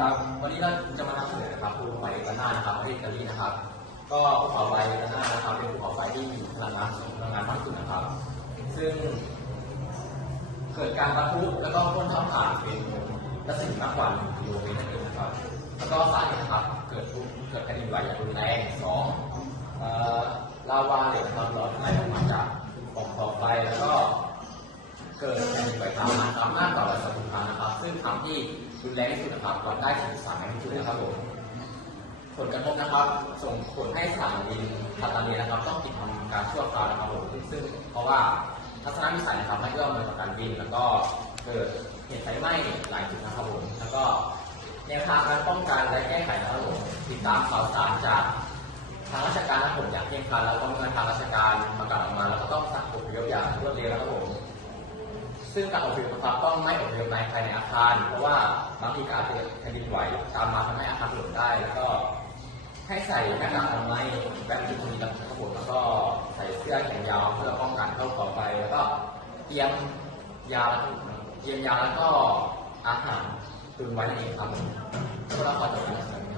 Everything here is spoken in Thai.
ครับ วันนี้เราจะมานำเสนอนะครับภูเขาไฟเอกนานะครับประเทศอิตาลีนะครับ ก็ภูเขาไฟเอกนานะครับเป็นภูเขาไฟที่มีพลังงานสูงพลังงานมากสุดนะครับ ซึ่ง เกิดการประทุแล้วก็พ่นท่อผ่านเป็นรัศมีมากกว่า1กิโลเมตรนั่นเองนะครับ แล้วก็สาเหตุนะครับ เกิดเกิดแผ่นดินไหวอย่างรุนแรงสองลาวาเหลวความร้อนไหลออกมาจากปล่องภูเขาไฟแล้วก็เกิดแผ่นดินไหวตามมาตามมากกว่าร้อยสองพันนะครับ ซึ่งทำที่ รุนแรงที่สุดนะครับวัดได้ถึงสามแมกนิจูดนะครับผมผลกระทบนะครับ ส่งผลให้สามบินคาตาเนียนะครับ ต้องปิดทำการชั่วคราวนะครับผมซึ่งเพราะว่าทัศนวิสัยนะครับไม่เอื้ออำนต่อการบิน แล้วก็เกิดเหตุไฟไหม้หลายจุดนะครับผมแล้วก็แนวทางการป้องกันและแก้ไขนะครับผมติดตามข่าวสารจากทางราชการนะครับผมอย่างเคร่งครัดแล้วก็เมื่อทางราชการประกาศออกมา แล้วก็ต้องสั่งอพยพอย่างรวดเร็วนะครับผม ซึ่งการอพยพนะครับต้องไม่อพยพในภายในอาคาร เพราะว่าบางทีการเกิดแผ่นดินไหวตามมาทำให้อาคารถล่มได้ แล้วก็ให้ใส่หน้ากากอนามัยแบบจุดนี้นะครับผมแล้วก็ใส่เสื้อแขนยาวเพื่อป้องกันเข้าต่อไป แล้วก็เตรียมยาเตรียมยาแล้วก็อาหารตุนไว้นั่นเองครับแล้วก็เราขอจบการ